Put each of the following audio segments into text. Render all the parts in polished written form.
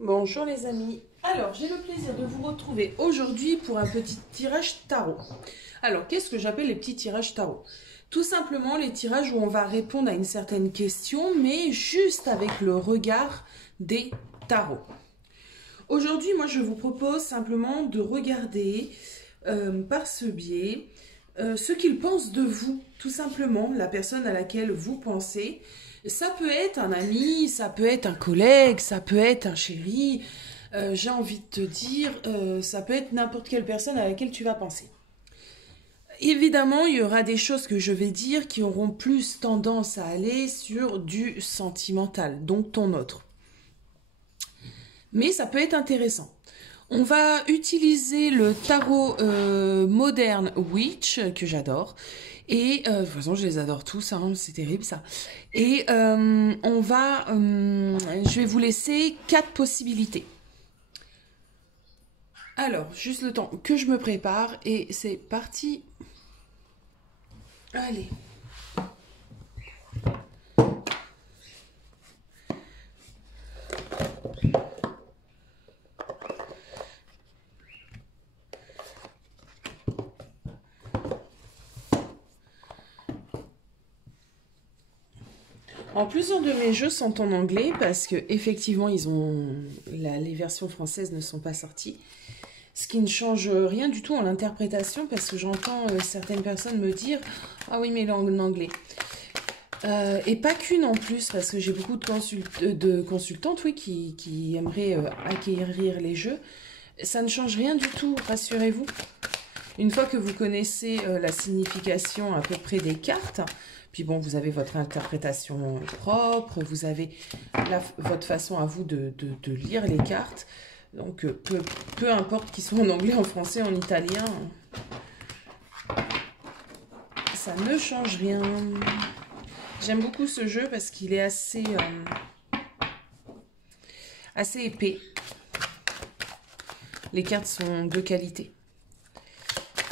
Bonjour les amis, alors j'ai le plaisir de vous retrouver aujourd'hui pour un petit tirage tarot. Alors qu'est-ce que j'appelle les petits tirages tarot? Tout simplement les tirages où on va répondre à une certaine question mais juste avec le regard des tarots. Aujourd'hui moi je vous propose simplement de regarder par ce biais ce qu'ils pensent de vous, tout simplement la personne à laquelle vous pensez. Ça peut être un ami, ça peut être un collègue, ça peut être un chéri, j'ai envie de te dire, ça peut être n'importe quelle personne à laquelle tu vas penser. Évidemment, il y aura des choses que je vais dire qui auront plus tendance à aller sur du sentimental, donc ton autre. Mais ça peut être intéressant. On va utiliser le tarot moderne Witch, que j'adore. Et de toute façon, je les adore tous, hein, c'est terrible ça. Et je vais vous laisser 4 possibilités. Alors, juste le temps que je me prépare et c'est parti. Allez. En plusieurs de mes jeux sont en anglais parce que effectivement les versions françaises ne sont pas sorties. Ce qui ne change rien du tout en l'interprétation parce que j'entends certaines personnes me dire « Ah oui, mais l'anglais ». Et pas qu'une en plus, parce que j'ai beaucoup de consultantes oui, qui aimeraient acquérir les jeux. Ça ne change rien du tout, rassurez-vous. Une fois que vous connaissez la signification à peu près des cartes, puis bon, vous avez votre interprétation propre, vous avez votre façon à vous de lire les cartes. Donc, peu importe qu'ils soient en anglais, en français, en italien, ça ne change rien. J'aime beaucoup ce jeu parce qu'il est assez épais. Les cartes sont de qualité.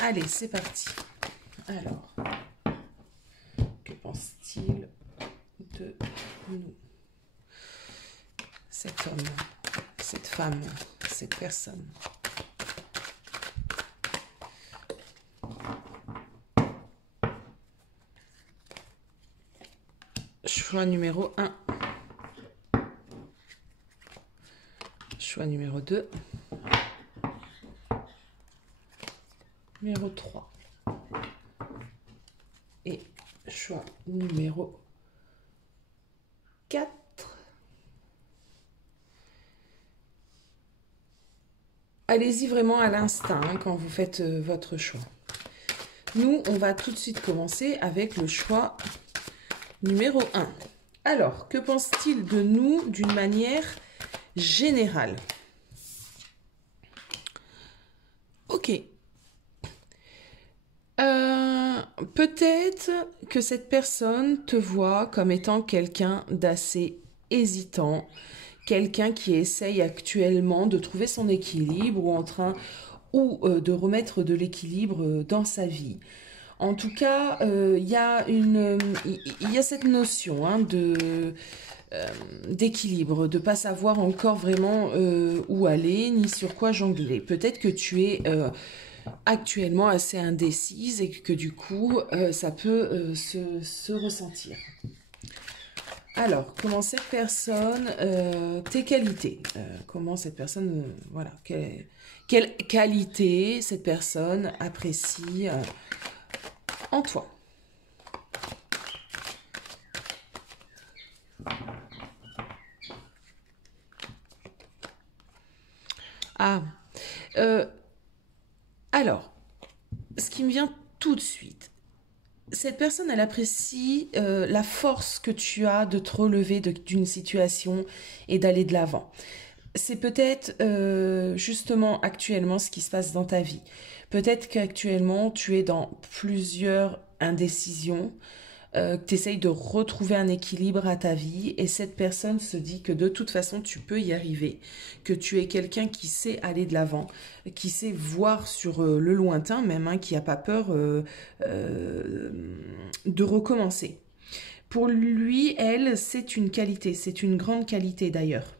Allez, c'est parti. Alors, que pense-t-il de nous? Cet homme, cette femme, cette personne. Choix numéro 1. Choix numéro 2. Numéro 3. Et choix numéro 4. Allez-y vraiment à l'instinct hein, quand vous faites votre choix. Nous, on va tout de suite commencer avec le choix numéro 1. Alors, que pense-t-il de nous d'une manière générale? Ok. Peut-être que cette personne te voit comme étant quelqu'un d'assez hésitant, quelqu'un qui essaye actuellement de trouver son équilibre de remettre de l'équilibre dans sa vie. En tout cas, il y a cette notion hein, d'équilibre, de ne pas savoir encore vraiment où aller, ni sur quoi jongler. Peut-être que tu es actuellement assez indécise et que du coup, ça peut se ressentir. Alors, comment cette personne, tes qualités, comment cette personne, voilà, quelle qualité cette personne apprécie en toi. Ah, alors, ce qui me vient tout de suite, cette personne, elle apprécie la force que tu as de te relever d'une situation et d'aller de l'avant. C'est peut-être justement actuellement ce qui se passe dans ta vie. Peut-être qu'actuellement, tu es dans plusieurs indécisions, que tu essayes de retrouver un équilibre à ta vie et cette personne se dit que de toute façon, tu peux y arriver, que tu es quelqu'un qui sait aller de l'avant, qui sait voir sur le lointain même, hein, qui n'a pas peur de recommencer. Pour lui, elle, c'est une qualité, c'est une grande qualité d'ailleurs.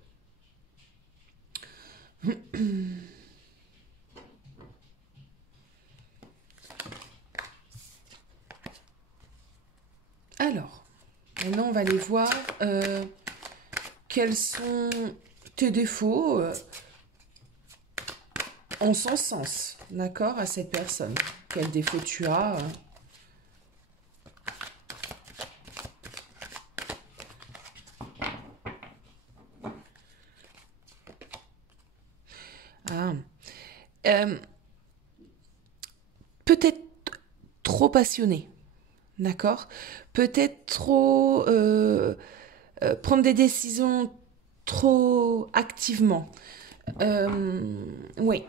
Alors, maintenant on va aller voir quels sont tes défauts en son sens, d'accord, à cette personne. Quels défauts tu as peut-être trop passionné, d'accord? Peut-être trop prendre des décisions trop activement. Oui.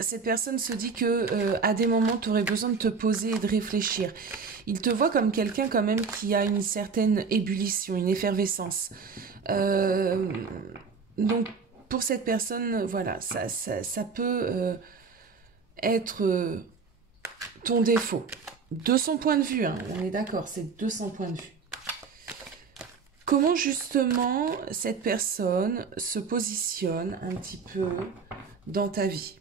Cette personne se dit que à des moments, tu aurais besoin de te poser et de réfléchir. Il te voit comme quelqu'un quand même qui a une certaine ébullition, une effervescence. Donc, pour cette personne, voilà, ça peut être ton défaut. De son point de vue, hein, on est d'accord, c'est de son point de vue. Comment justement cette personne se positionne un petit peu dans ta vie?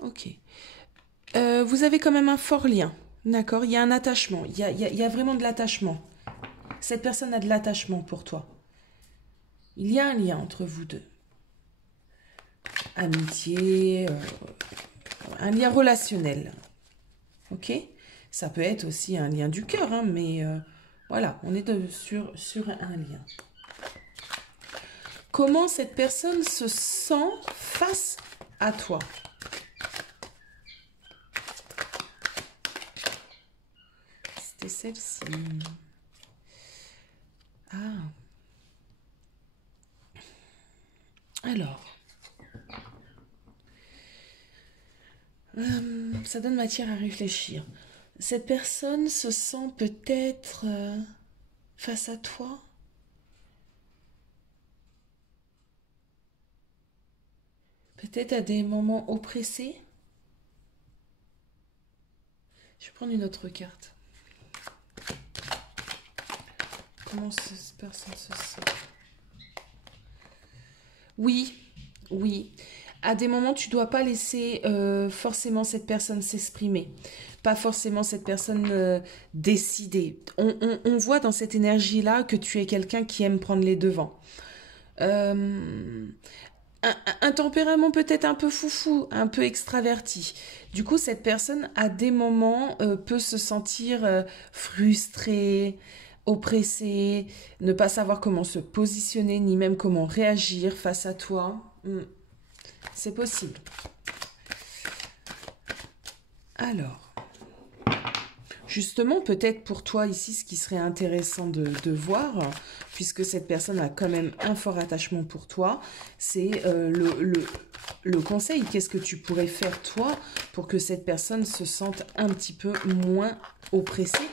Ok. Vous avez quand même un fort lien, d'accord? Il y a un attachement, il y a vraiment de l'attachement. Cette personne a de l'attachement pour toi. Il y a un lien entre vous deux. Amitié, un lien relationnel, ok? Ça peut être aussi un lien du cœur, hein, mais voilà, on est sur un lien. Comment cette personne se sent face à toi? C'était celle-ci. Ah. Alors. Ça donne matière à réfléchir. Cette personne se sent peut-être face à toi. Peut-être à des moments oppressés. Je vais prendre une autre carte. Comment cette personne se sent? Oui, oui. À des moments, tu dois pas laisser forcément cette personne s'exprimer. Pas forcément cette personne décider. On voit dans cette énergie-là que tu es quelqu'un qui aime prendre les devants. Un tempérament peut-être un peu foufou, un peu extraverti. Du coup, cette personne, à des moments, peut se sentir frustrée, oppressée, ne pas savoir comment se positionner, ni même comment réagir face à toi. C'est possible. Alors, justement, peut-être pour toi ici, ce qui serait intéressant de voir, puisque cette personne a quand même un fort attachement pour toi, c'est le conseil. Qu'est-ce que tu pourrais faire, toi, pour que cette personne se sente un petit peu moins oppressée?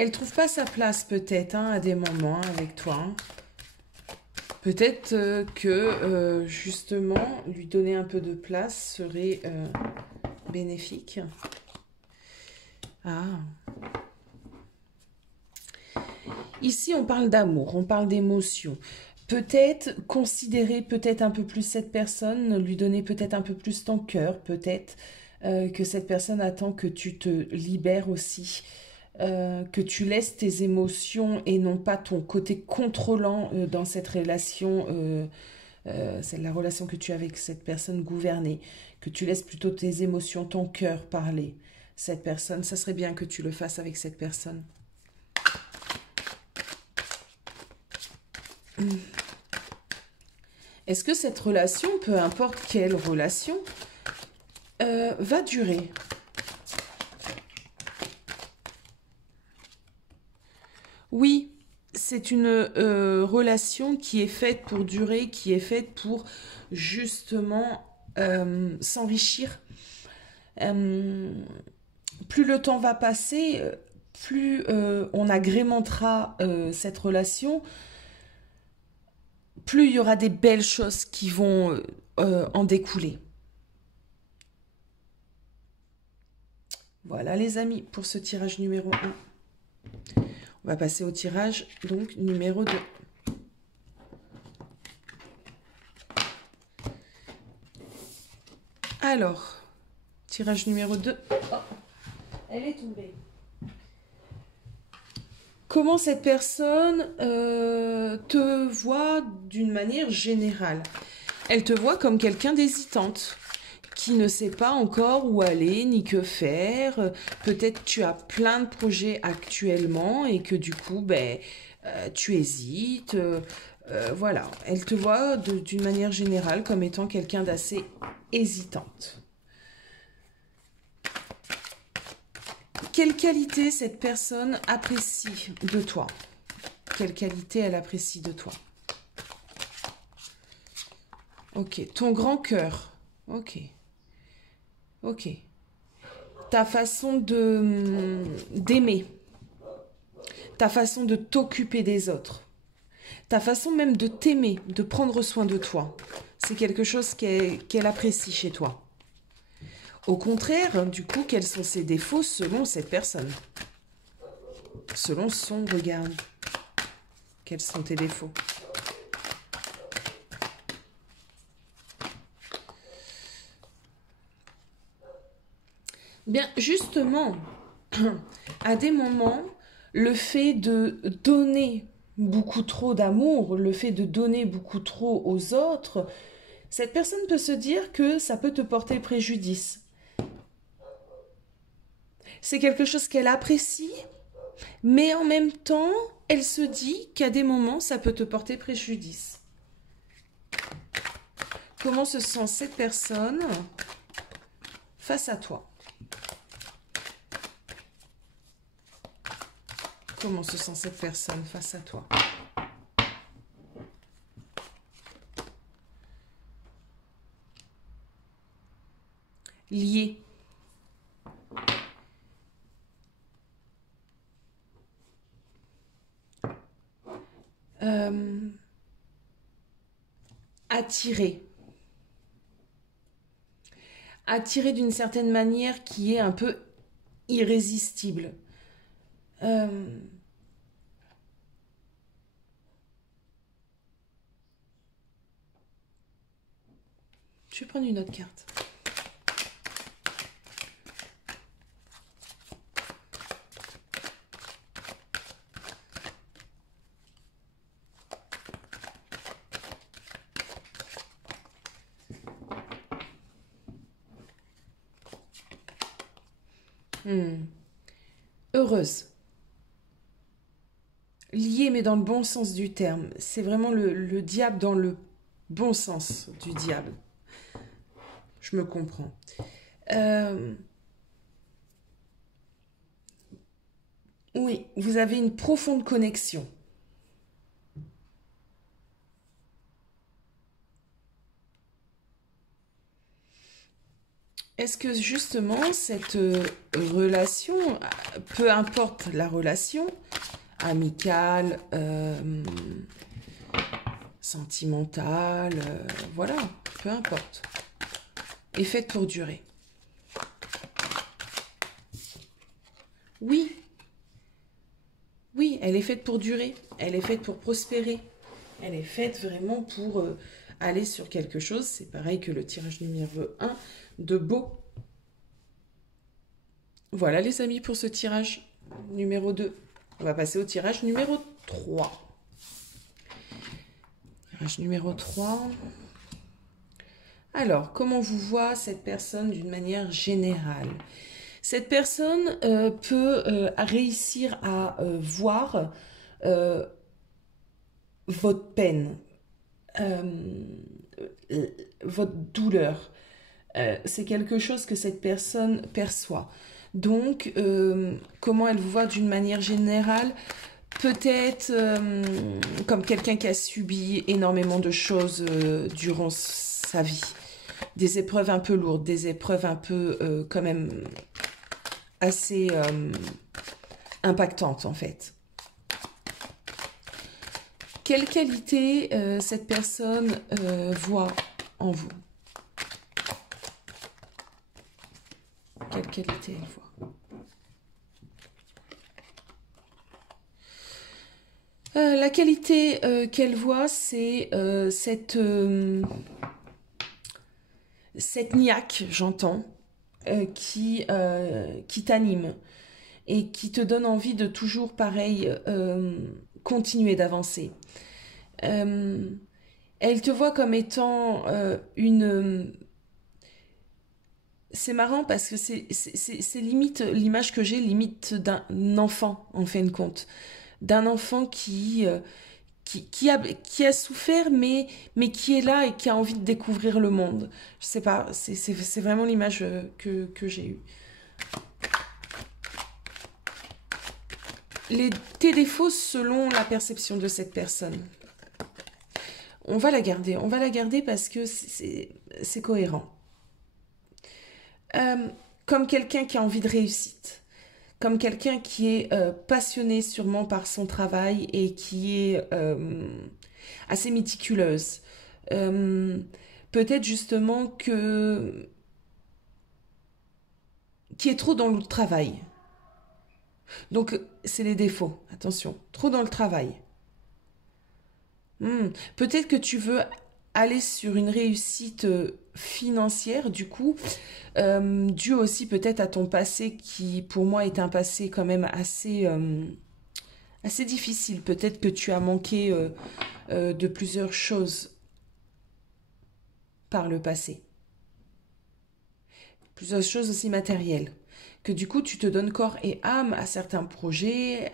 Elle trouve pas sa place, peut-être, hein, à des moments avec toi. Hein. Peut-être que, justement, lui donner un peu de place serait bénéfique. Ah. Ici, on parle d'amour, on parle d'émotion. Peut-être considérer peut-être un peu plus cette personne, lui donner peut-être un peu plus ton cœur, peut-être que cette personne attend que tu te libères aussi. Que tu laisses tes émotions et non pas ton côté contrôlant dans cette relation, c'est la relation que tu as avec cette personne gouverner, que tu laisses plutôt tes émotions, ton cœur parler. Cette personne, ça serait bien que tu le fasses avec cette personne. Est-ce que cette relation, peu importe quelle relation, va durer ? Oui, c'est une relation qui est faite pour durer, qui est faite pour justement s'enrichir. Plus le temps va passer, plus on agrémentera cette relation, plus il y aura des belles choses qui vont en découler. Voilà les amis, pour ce tirage numéro 1. On va passer au tirage donc numéro 2. Alors, tirage numéro 2. Oh, elle est tombée. Comment cette personne te voit d'une manière générale? Elle te voit comme quelqu'un d'hésitante, qui ne sait pas encore où aller ni que faire. Peut-être tu as plein de projets actuellement et que du coup, tu hésites. Voilà, elle te voit d'une manière générale comme étant quelqu'un d'assez hésitante. Quelle qualité cette personne apprécie de toi? Quelle qualité elle apprécie de toi? Ok, ton grand cœur. Ok. Ok. Ta façon d'aimer. Ta façon de t'occuper des autres. Ta façon même de t'aimer, de prendre soin de toi. C'est quelque chose qu'elle apprécie chez toi. Au contraire, du coup, quels sont ses défauts selon cette personne? Selon son regard. Quels sont tes défauts? Bien, justement, à des moments, le fait de donner beaucoup trop d'amour, le fait de donner beaucoup trop aux autres, cette personne peut se dire que ça peut te porter préjudice. C'est quelque chose qu'elle apprécie, mais en même temps, elle se dit qu'à des moments, ça peut te porter préjudice. Comment se sent cette personne face à toi? Comment se sent cette personne face à toi? Lié. Attiré. Attiré d'une certaine manière qui est un peu irrésistible. Je vais prendre une autre carte. Heureuse. Liée, mais dans le bon sens du terme. C'est vraiment le diable dans le bon sens du diable. Je me comprends. Oui, vous avez une profonde connexion. Est-ce que justement cette relation, peu importe la relation, amicale, sentimentale, voilà, peu importe, est faite pour durer? Oui, oui, elle est faite pour durer, elle est faite pour prospérer, elle est faite vraiment pour aller sur quelque chose. C'est pareil que le tirage numéro 1 de beau. Voilà les amis pour ce tirage numéro 2. On va passer au tirage numéro 3. Tirage numéro 3. Alors, comment vous voit cette personne d'une manière générale? Cette personne peut réussir à voir votre peine, votre douleur. C'est quelque chose que cette personne perçoit. Donc, comment elle vous voit d'une manière générale? Peut-être comme quelqu'un qui a subi énormément de choses durant sa vie. Des épreuves un peu lourdes, des épreuves un peu quand même assez impactante en fait. Quelle qualité cette personne voit en vous? Quelle qualité elle voit? La qualité qu'elle voit, c'est cette niaque, j'entends, qui t'anime et qui te donne envie de toujours, pareil, continuer d'avancer. Elle te voit comme étant une... C'est marrant parce que c'est limite l'image que j'ai, limite d'un enfant, en fin de compte. D'un enfant qui a souffert, mais qui est là et qui a envie de découvrir le monde. Je sais pas, c'est vraiment l'image que j'ai eue. Tes défauts selon la perception de cette personne. On va la garder parce que c'est cohérent. Comme quelqu'un qui a envie de réussite, comme quelqu'un qui est passionné sûrement par son travail et qui est assez méticuleuse. Peut-être justement qui est trop dans le travail. Donc, c'est les défauts. Attention, trop dans le travail. Peut-être que tu veux aller sur une réussite financière, du coup, dû aussi peut-être à ton passé qui, pour moi, est un passé quand même assez difficile. Peut-être que tu as manqué de plusieurs choses par le passé. Plusieurs choses aussi matérielles. Que du coup, tu te donnes corps et âme à certains projets,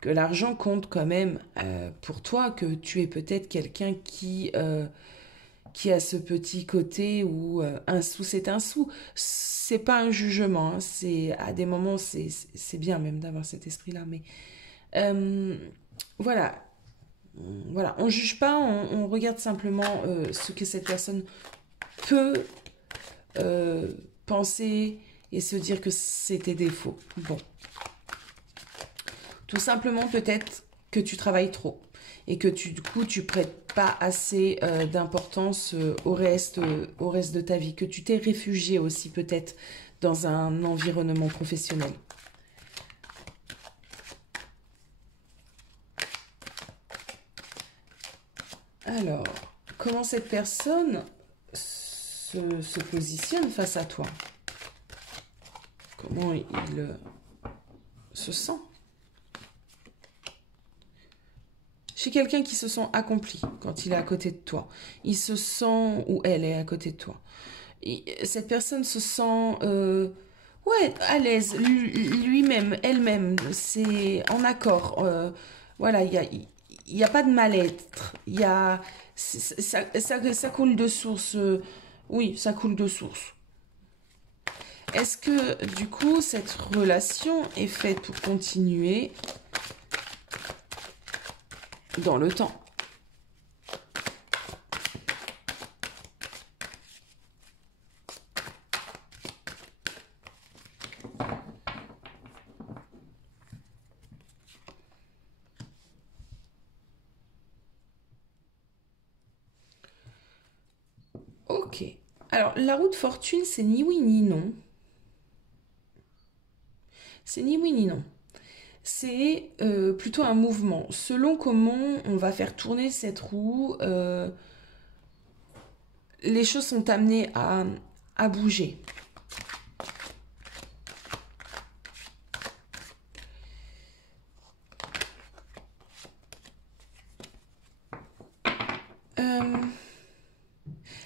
que l'argent compte quand même pour toi, que tu es peut-être quelqu'un qui a ce petit côté où un sou c'est un sou. C'est pas un jugement, hein, c'est à des moments c'est bien même d'avoir cet esprit-là, mais voilà, voilà, on juge pas, on regarde simplement ce que cette personne peut penser et se dire que c'est tes défauts. Bon, tout simplement peut-être que tu travailles trop et que du coup tu prêtes pas assez d'importance au reste de ta vie, que tu t'es réfugié aussi peut-être dans un environnement professionnel. Alors, comment cette personne se positionne face à toi? Comment il se sent? Chez quelqu'un qui se sent accompli quand il est à côté de toi. Il se sent, ou elle est à côté de toi. Cette personne se sent ouais, à l'aise, lui-même, elle-même. C'est en accord. Voilà, il y a pas de mal-être. Il y a, ça coule de source. Oui, ça coule de source. Est-ce que, du coup, cette relation est faite pour continuer dans le temps? Ok. Alors, la roue de fortune, c'est ni oui ni non. C'est ni oui ni non. C'est plutôt un mouvement. Selon comment on va faire tourner cette roue, les choses sont amenées à bouger.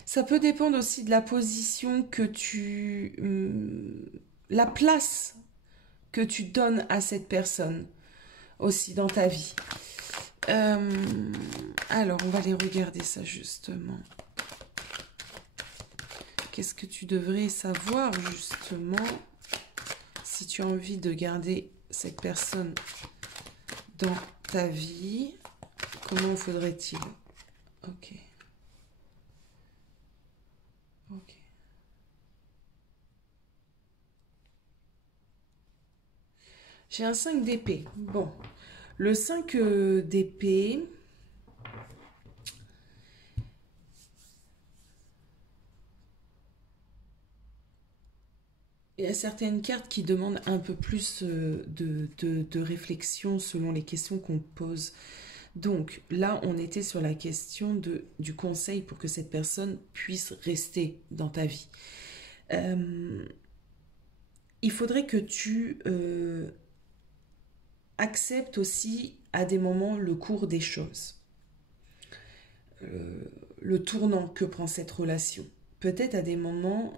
Ça peut dépendre aussi de la position que la place que tu donnes à cette personne aussi dans ta vie. Alors, on va aller regarder ça justement. Qu'est-ce que tu devrais savoir justement si tu as envie de garder cette personne dans ta vie? Comment faudrait-il? Ok. Ok. J'ai un 5 d'épée. Bon, le 5 d'épée... Il y a certaines cartes qui demandent un peu plus de réflexion selon les questions qu'on pose. Donc là, on était sur la question du conseil pour que cette personne puisse rester dans ta vie. Il faudrait que tu acceptes aussi à des moments le cours des choses. Le tournant que prend cette relation. Peut-être à des moments...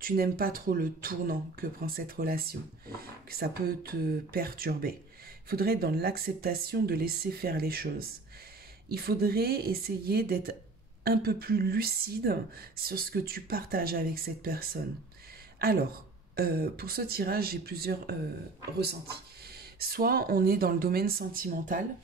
tu n'aimes pas trop le tournant que prend cette relation, que ça peut te perturber. Il faudrait être dans l'acceptation de laisser faire les choses. Il faudrait essayer d'être un peu plus lucide sur ce que tu partages avec cette personne. Alors, pour ce tirage, j'ai plusieurs ressentis. Soit on est dans le domaine sentimental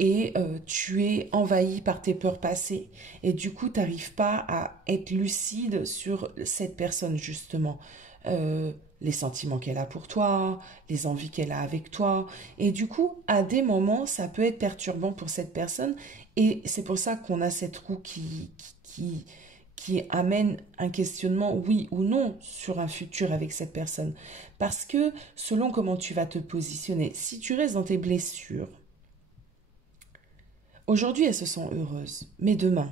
et tu es envahi par tes peurs passées et du coup tu n'arrives pas à être lucide sur cette personne justement, les sentiments qu'elle a pour toi, les envies qu'elle a avec toi, et du coup à des moments ça peut être perturbant pour cette personne et c'est pour ça qu'on a cette roue qui amène un questionnement oui ou non sur un futur avec cette personne, parce que selon comment tu vas te positionner, si tu restes dans tes blessures, aujourd'hui, elles se sont heureuses, mais demain,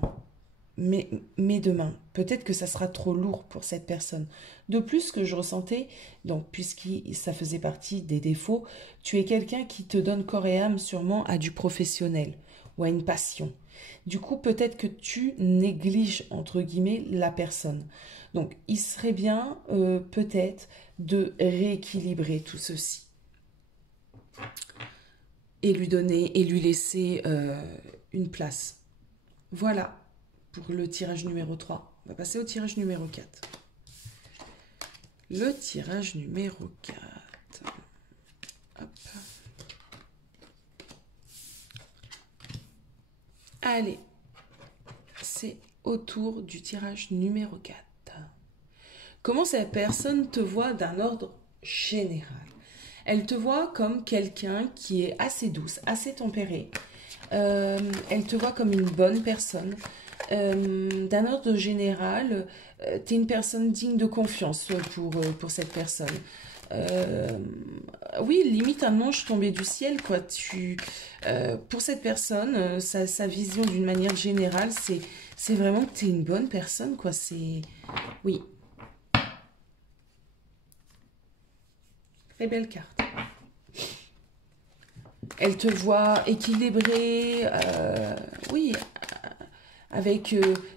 peut-être que ça sera trop lourd pour cette personne. De plus, ce que je ressentais, donc puisque ça faisait partie des défauts, tu es quelqu'un qui te donne corps et âme sûrement à du professionnel ou à une passion. Du coup, peut-être que tu négliges, entre guillemets, la personne. Donc, il serait bien, peut-être, de rééquilibrer tout ceci. Et lui donner, et lui laisser une place. Voilà, pour le tirage numéro 3. On va passer au tirage numéro 4. Le tirage numéro 4. Hop. Allez, c'est au tour du tirage numéro 4. Comment cette personne te voit d'un ordre général? Elle te voit comme quelqu'un qui est assez douce, assez tempérée. Elle te voit comme une bonne personne. D'un ordre général, tu es une personne digne de confiance pour cette personne. Oui, limite un ange tombé du ciel, quoi. Pour cette personne, sa vision d'une manière générale, c'est vraiment que tu es une bonne personne, quoi. Oui. Très belle carte. Elle te voit équilibrée, oui, avec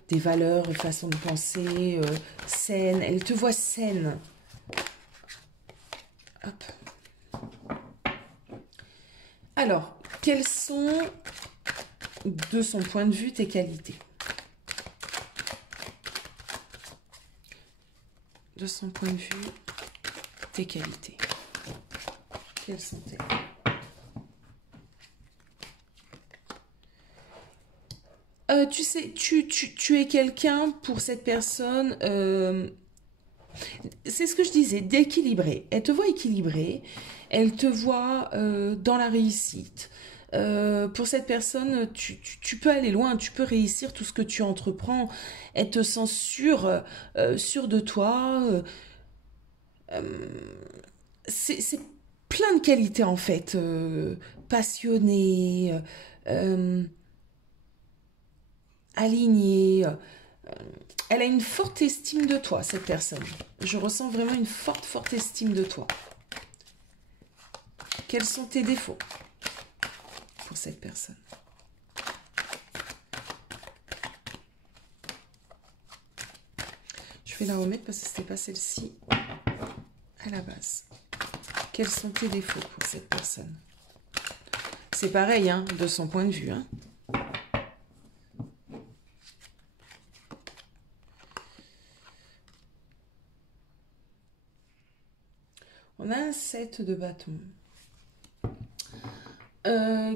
des valeurs, une façon de penser saine. Elle te voit saine. Hop. Alors, quelles sont, de son point de vue, tes qualités? De son point de vue, tes qualités. Quelles sont-elles? Tu sais, tu es quelqu'un pour cette personne, c'est ce que je disais, d'équilibré. Elle te voit équilibrée, elle te voit dans la réussite. Pour cette personne, tu peux aller loin, tu peux réussir tout ce que tu entreprends. Elle te sent sûre de toi. C'est plein de qualités en fait. Passionnée, alignée. Elle a une forte estime de toi, cette personne. Je ressens vraiment une forte estime de toi. Quels sont tes défauts pour cette personne? Je vais la remettre parce que ce n'était pas celle-ci à la base. Quels sont tes défauts pour cette personne? C'est pareil, hein, de son point de vue. Hein. On a un 7 de bâton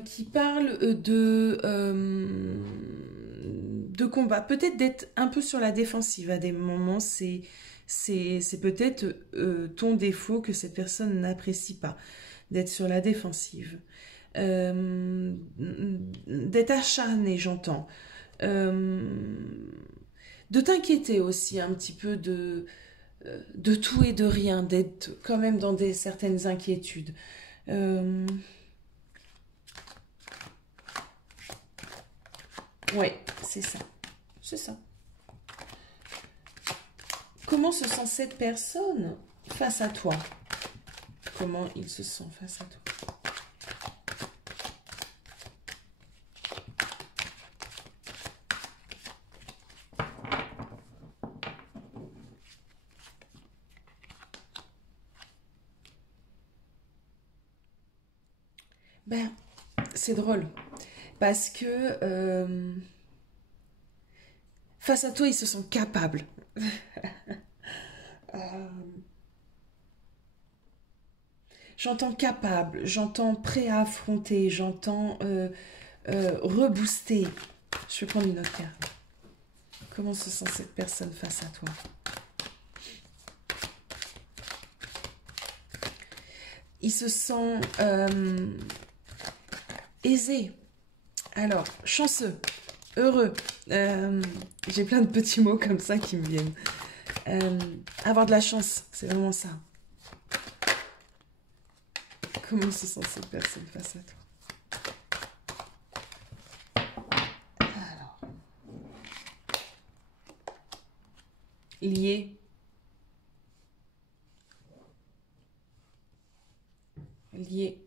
qui parle de combat. Peut-être d'être un peu sur la défensive à des moments. C'est peut-être ton défaut que cette personne n'apprécie pas. d'être sur la défensive, d'être acharné, j'entends, de t'inquiéter aussi un petit peu de tout et de rien, d'être quand même dans certaines inquiétudes. Ouais, c'est ça. C'est ça. Comment se sent cette personne face à toi? Comment il se sent face à toi? Ben, c'est drôle. Parce que face à toi, ils se sentent capables. J'entends capable, j'entends prêt à affronter, j'entends rebooster. Je vais prendre une autre carte. Comment se sent cette personne face à toi? Il se sent aisé. Alors, chanceux, heureux. J'ai plein de petits mots comme ça qui me viennent. Avoir de la chance, c'est vraiment ça. Comment se sent cette personne face à toi? Alors. Lié. Lié.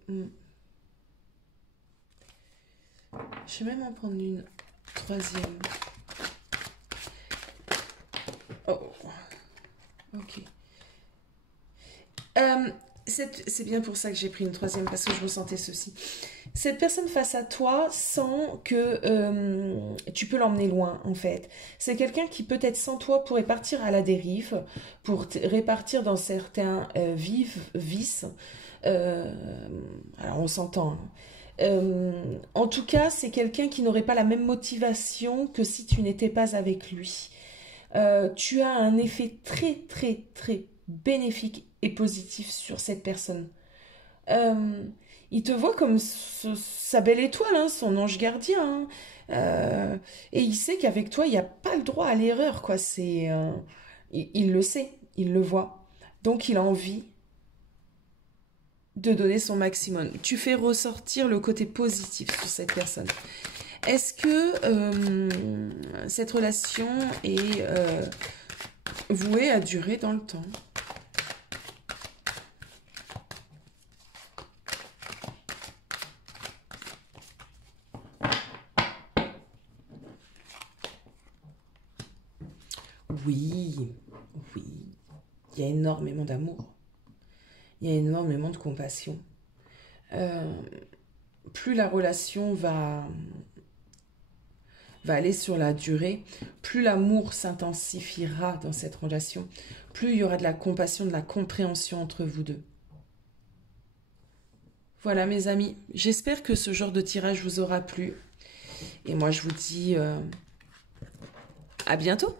Je vais même en prendre une troisième. Oh. Ok. C'est bien pour ça que j'ai pris une troisième, parce que je ressentais ceci. Cette personne face à toi sent que tu peux l'emmener loin, en fait. C'est quelqu'un qui, peut-être sans toi, pourrait partir à la dérive, pour répartir dans certains vices. Alors, on s'entend. En tout cas, c'est quelqu'un qui n'aurait pas la même motivation que si tu n'étais pas avec lui. Tu as un effet très, très, très bénéfique et positif sur cette personne. Il te voit comme sa belle étoile, hein, son ange gardien. Et il sait qu'avec toi, il n'y a pas le droit à l'erreur, quoi. Il le sait, il le voit. Donc, il a envie de donner son maximum. Tu fais ressortir le côté positif sur cette personne. Est-ce que cette relation est vouée à durer dans le temps? Oui, oui, il y a énormément d'amour. Il y a énormément de compassion. Plus la relation va aller sur la durée, plus l'amour s'intensifiera dans cette relation, plus il y aura de la compassion, de la compréhension entre vous deux. Voilà mes amis, j'espère que ce genre de tirage vous aura plu. Et moi je vous dis à bientôt.